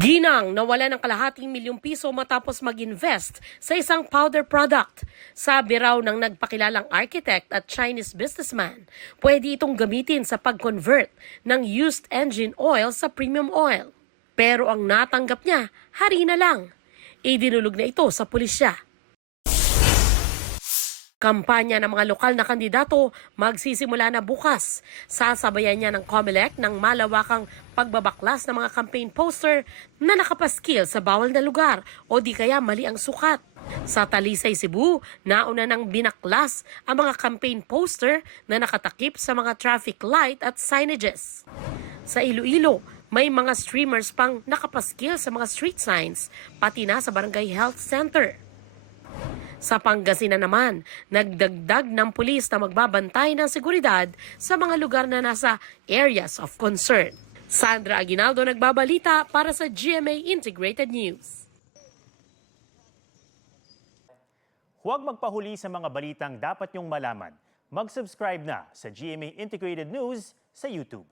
Ginang nawala ng kalahating milyong piso matapos mag-invest sa isang powder product. Sabi raw ng nagpakilalang architect at Chinese businessman, pwede itong gamitin sa pag-convert ng used engine oil sa premium oil. Pero ang natanggap niya, harina lang. Idinulog na ito sa pulisya. Kampanya ng mga lokal na kandidato magsisimula na bukas. Sasabayan niya ng COMELEC ng malawakang pagbabaklas ng mga campaign poster na nakapaskil sa bawal na lugar o di kaya mali ang sukat. Sa Talisay, Cebu, nauna nang binaklas ang mga campaign poster na nakatakip sa mga traffic light at signages. Sa Iloilo, may mga streamers pang nakapaskil sa mga street signs, pati na sa Barangay Health Center. Sa Pangasinan naman, nagdagdag ng pulis na magbabantay ng seguridad sa mga lugar na nasa areas of concern. Sandra Aguinaldo nagbabalita para sa GMA Integrated News. Huwag magpahuli sa mga balitang dapat niyong malaman. Mag-subscribe na sa GMA Integrated News sa YouTube.